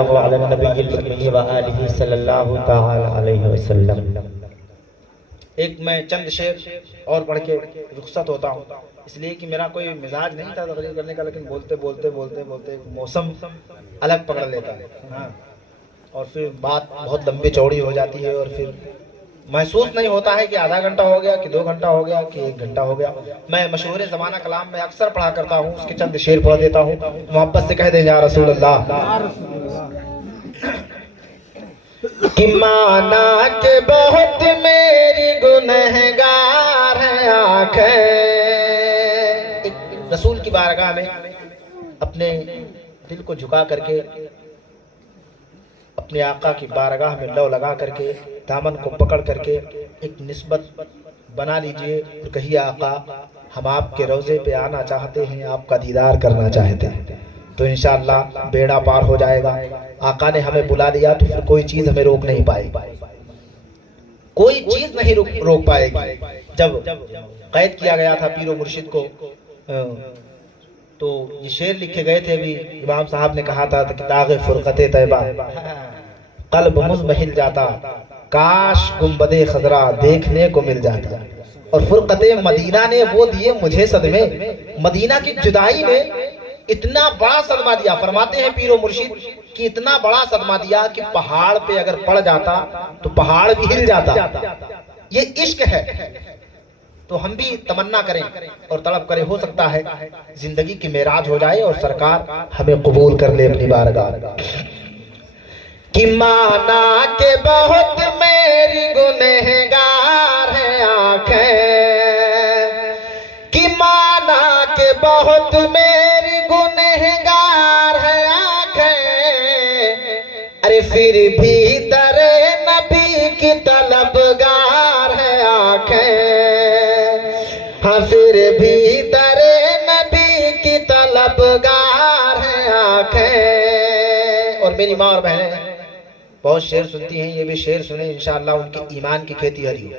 सल्लल्लाहु अलैहि नबी व आलिहि सल्लल्लाहु तआला अलैहि वसल्लम। एक मैं चंद शेर और पढ़ के रुखसत होता हूँ, इसलिए कि मेरा कोई मिजाज नहीं था तकरीर करने का, लेकिन बोलते बोलते बोलते बोलते मौसम अलग पकड़ लेता है। हाँ, और फिर बात बहुत लंबी चौड़ी हो जाती है और फिर महसूस नहीं होता है कि आधा घंटा हो गया कि 2 घंटा हो गया कि 1 घंटा हो गया। मैं मशहूर ज़माना कलाम में अक्सर पढ़ा करता हूँ, उसके चंद शेर पढ़ देता हूँ, मोहब्बत से कह दे या रसूल अल्लाह। कि माना के बहुत मेरी गुनहगार है आँखें, रसूल की बारगाह में अपने दिल को झुका करके अपने आका की बारगाह में लौ लगा करके दामन को पकड़ करके एक निस्बत बना लीजिए और कहिए आका हम आपके रोज़े पे आना चाहते हैं, आपका दीदार करना चाहते हैं, तो इंशाअल्लाह बेड़ा पार हो जाएगा। आका ने हमें बुला लिया तो फिर कोई चीज़ हमें रोक नहीं पाएगी, कोई चीज़ नहीं रोक पाएगी। जब कैद किया गया था पीरो मुर्शिद को तो ये शेर लिखे गए थे, अभी इमाम साहब ने कहा था कि दागे फुरकते तैबा कल्ब मुज़महिल जाता, काश गुंबदे खजरा देखने को मिल जाता। और फुरकते मदीना ने वो दिए मुझे सदमे, मदीना की जुदाई ने इतना बड़ा सदमा दिया। फरमाते हैं पीरो मुर्शिद कि इतना बड़ा सदमा दिया कि पहाड़ पे अगर पड़ जाता तो पहाड़ भी हिल जाता। ये इश्क है, तो हम भी तमन्ना करें और तलब करें, हो सकता है जिंदगी की मेराज हो जाए और सरकार हमें कबूल कर ले अपनी बारगाह। कि माना के बहुत मेरी गुनहगार है आँखें, कि माना के बहुत मेरी गुनहगार है आँखें, अरे फिर भी दरे नबी की तलबगार है आँखें, हाँ फिर भी दरे नबी की तलबगार है आँखें। और मेरी माँ और बहनें बहुत शेर सुनती हैं, ये भी शेर सुने, इंशाअल्लाह उनके ईमान की खेती हरी हो।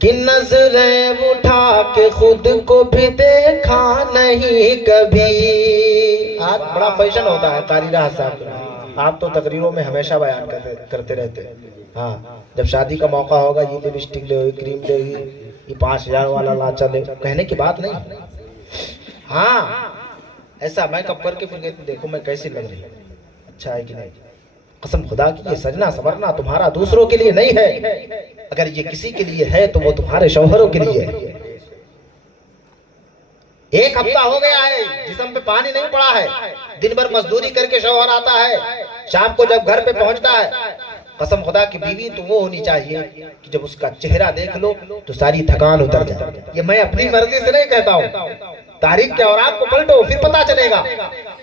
कि नजरें उठा के खुद को भी देखा नहीं कभी। आज बड़ा फैशन होता है कारी राहत साहब का, आप तो तकरीरों में हमेशा बयान करते रहते हैं। हाँ, जब शादी का मौका होगा ये लिपस्टिक ले, क्रीम ले, ये 5000 वाला लाचा ले, कहने की बात नहीं। हाँ, ऐसा मेकअप करके फिर देखो मैं कैसी लग रही हूँ, अच्छा है कि नहीं। कसम खुदा की ये सजना संवरना तुम्हारा दूसरों के लिए नहीं है, अगर ये किसी के लिए है तो वो तुम्हारे शौहरों के लिए है। 1 हफ्ता हो गया है जिस्म पे पानी नहीं पड़ा है, दिन भर मजदूरी करके शौहर आता है, शाम को जब घर पे पहुंचता है, कसम खुदा की बीवी तो वो होनी चाहिए कि जब उसका चेहरा देख लो तो सारी थकान उतर जाए। ये मैं अपनी मर्जी से नहीं कहता हूँ, तारीख के और आपको पलटो फिर पता चलेगा।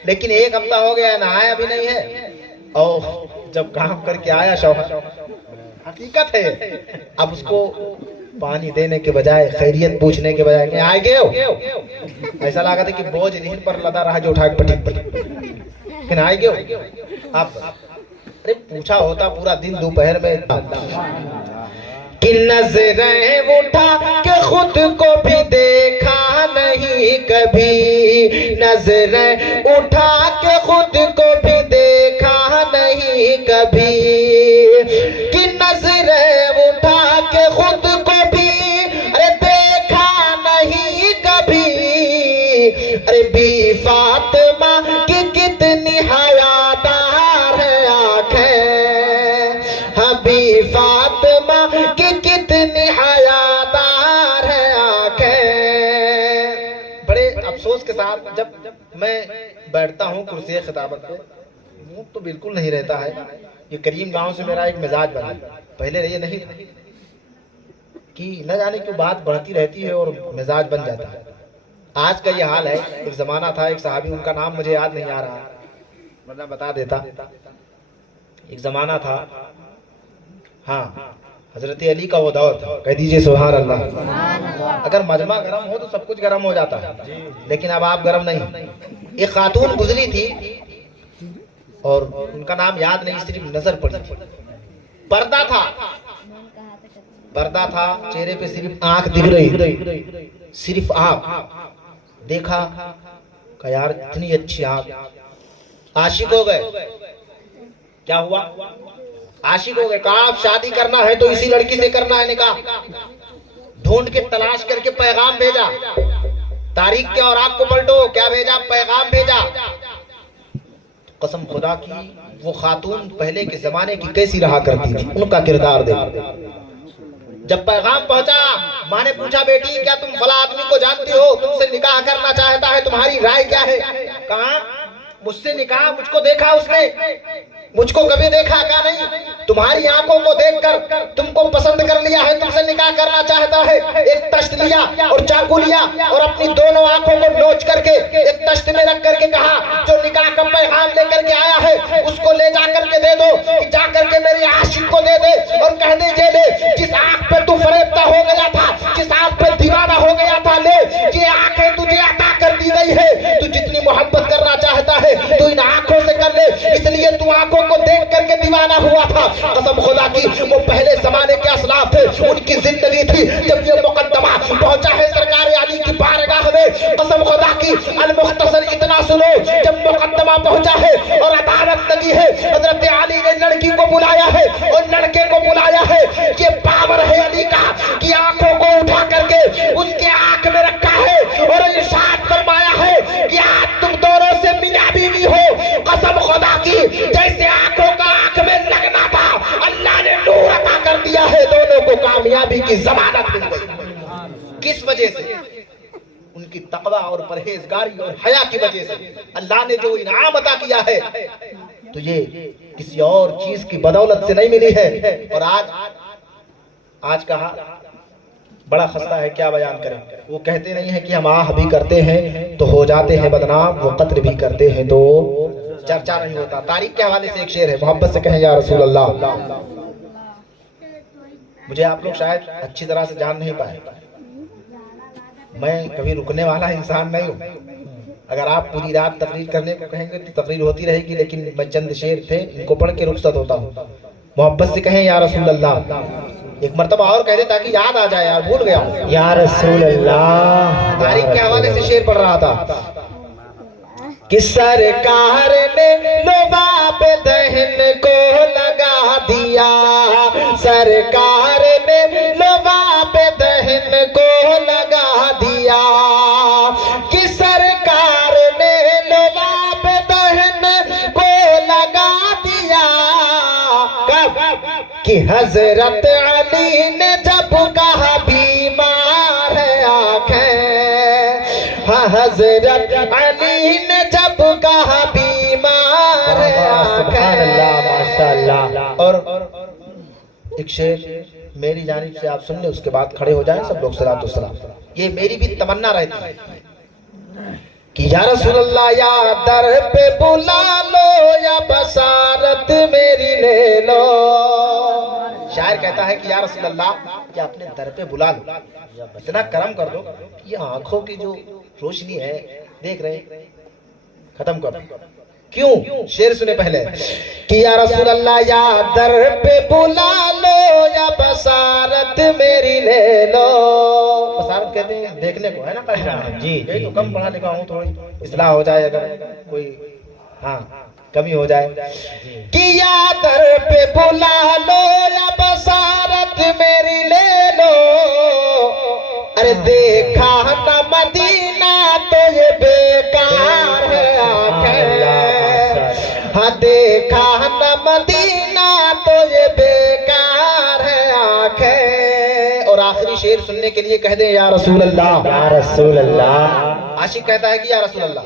लेकिन 1 हफ्ता हो गया, नहाया भी नहीं है और जब काम करके आया शौहर, हकीकत है, अब उसको पानी देने के बजाय, खैरियत पूछने के बजाय क्या आए गए हो, ऐसा लगा था कि बोझ रीढ़ पर लदा रहा जो उठा के पटक पर, लेकिन आए गए हो आप। अरे पूछा होता पूरा दिन दोपहर में। कि नजरें उठा के खुद को भी देखा नहीं कभी, नजरें उठा के खुद को भी देखा नहीं कभी, कि नजरें उठा के खुद को भी अरे देखा नहीं कभी। अरे बी फातिमा की कितनी हयादार है आँखें, हाँ बी फातिमा की कितनी हयादार है आँखें। बड़े अफसोस के साथ जब मैं बैठता हूँ कुर्सी खिताबत पे, मुंह तो बिल्कुल नहीं रहता है। ये करीम गांव से मेरा एक मिजाज बना, पहले ये नहीं था कि न जाने क्यों बात बढ़ती रहती है और मिजाज बन जाता है। आज का ये हाल है। एक जमाना था, एक सहाबी, उनका नाम मुझे याद नहीं आ रहा वरना बता देता। एक जमाना था, हाँ, हजरत अली का वो दौर था, कह दीजिए सुभान अल्लाह। अगर मजमा गर्म हो तो सब कुछ गर्म हो जाता है, लेकिन अब आप गर्म नहीं। एक खातून गुजरी थी और उनका नाम याद नहीं, सिर्फ नजर पड़ी थी। पर्दा था, पर्दा था, चेहरे पे सिर्फ आंख दिख रही, सिर्फ आंख। देखा का यार इतनी अच्छी आंख, आशिक हो गए, क्या हुआ? आशिक हो गए। कहा आप शादी करना है तो इसी लड़की से करना है निकाह। ढूंढ के तलाश करके पैगाम भेजा, तारीख क्या और आग को पलटो, क्या भेजा? पैगाम भेजा। कसम खुदा की वो खातून पहले के जमाने की कैसी रहा करती थी, उनका किरदार देखो। जब पैगाम पहुंचा, माँ ने पूछा बेटी क्या तुम फला आदमी को जानती हो, तुमसे निकाह करना चाहता है, तुम्हारी राय क्या है? कहा मुझसे निकाह, मुझको देखा उसने, मुझको कभी देखा क्या नहीं, तुम्हारी आंखों को देखकर तुमको पसंद कर लिया है, तुमसे निकाह करना चाहता है। एक तश्त लिया और चाकू लिया और अपनी दोनों आंखों को नोच करके एक तश्त में रख करके कहा जो निकाह का पैगाम लेकर के आया है उसको ले जा करके दे दो, जा करके मेरे आशिक को दे दे और कह दे ये ले, जिस आंख पे तू फरेबता हो गया था, जिस आंख पे दीवाना हो गया था, ले ये आंखें तुझे अता कर दी गई है। तू जितनी मोहब्बत करना चाहता है तू इन आंखों से कर ले, इसलिए तू आंखों को देख करके दीवाना हुआ था। कसम खुदा की वो पहले जमाने के असलाफ थे, उनकी जिंदगी थी। जब ये मुकद्दमा पहुंचा है सरकार अली की बारगाह में, कसम खुदा की अल मुख्तसर इतना सुनो, जब मुकद्दमा पहुंचा है और अदालत लगी है, हजरत अली ने लड़की को बुलाया है और लड़के को बुलाया है। ये पावर है अली का कि आंखों को उठा करके उसके आंख में रखा है और इरशाद फरमाया है कि आज तुम दोनों से मिला बीवी हो। कसम खुदा की जैसे आंखों का आंख में लगना था, अल्लाह ने नूर अता कर दिया है, दोनों को कामयाबी की जमानत मिल गई। किस वजह से? उनकी तकवा और परहेजगारी और हया की वजह से। अल्लाह ने जो इनाम अता किया है तो ये किसी और चीज की बदौलत से नहीं मिली है। और आज कहा बड़ा खस्ता है, क्या बयान करें। वो कहते नहीं है कि हम आह भी करते हैं तो हो जाते हैं बदनाम, वो कत्ल भी करते हैं तो चर्चा नहीं होता। तारीख के हवाले से एक शेर है, मोहब्बत से कहें या रसूल अल्लाह। मुझे आप लोग शायद अच्छी तरह से जान नहीं पाए, मैं कभी रुकने वाला इंसान नहीं हूँ। अगर आप पूरी रात तकरीर करने को कहेंगे तो तकरीर होती रहेगी, लेकिन मैं चंद शेर थे इनको पढ़ के रुखसत होता हूँ। मोहब्बत से कहें या रसूल अल्लाह। एक मर्तबा और कह दे ताकि याद आ जाए, यार भूल गया हूँ। या रसूल अल्लाह। तारीख के हवाले से शेर पढ़ रहा था कि सरकार ने लोबाब दहन को लगा दिया, सरकार ने लोबाब दहन को लगा दिया, कि सरकार ने लोबाब दहन को लगा दिया। कब? कि हजरत अली ने जब कहा बीमार है आंखें, हाँ हजरत अली ने जब कहा बीमार है आंखें। माशाअल्लाह। और एक शेर मेरी जानिब से आप सुन ले, उसके बाद खड़े हो जाएं सब लोग सलात व सलाम। ये मेरी भी तमन्ना रहती है कि या रसूल अल्लाह या दर पे बुला लो या बसारत मेरी ले लो। शायर कहता है कि या रसूल अल्लाह या अपने दर पे बुला लो, इतना करम कर दो कि ये आंखों की जो रोशनी है देख रहे खत्म कर दो। क्यों? शेर सुने पहले कि या रसूल अल्लाह या दर पे बुला लो या बसारत मेरी ले लो। बसारत कहते हैं देखने को, है ना? जी जी। तो कम पढ़ा लिखा हूँ, थोड़ी इस्लाह हो जाए, अगर कोई हाँ कमी हो जाए। कि या दर पे बुला लो या बसारत मेरी ले लो। अरे देखा न मदीना तो ये बेकार है आंखें, हाँ देखा न मदीना तो ये बेकार है आंखें। और आखिरी शेर सुनने के लिए कह दे या रसूल अल्लाह। या रसूल अल्लाह। आशिक कहता है कि या रसूल अल्लाह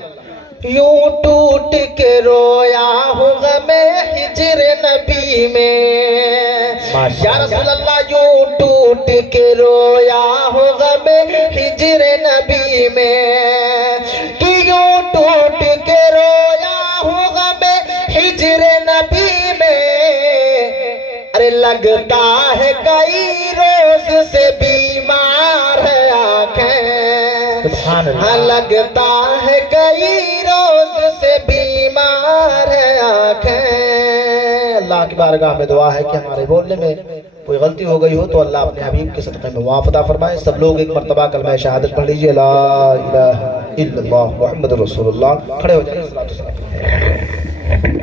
यूं टूट के रोया हूँ गमे हिजर नबी में। या रसूल अल्लाह यूं टूट के रोया हूँ गमे हिजर नबी में, कि यूं टूट के रोया हूँ गमे हिजर नबी में। अरे लगता है कई रोज से बीमार है आंखें, हाँ लगता है कई रोज से बीमार है आंखें। अल्लाह की बारगाह में दुआ है कि हमारे बोलने में कोई गलती हो गई हो तो अल्लाह अपने हबीब के सदक़े में मुआफ़ अता फरमाए। सब लोग एक मर्तबा कलमा शहादत पढ़ लीजिए, ला इलाहा इल्लल्लाह मुहम्मदुर रसूलुल्लाह। खड़े हो जाइए। हैं।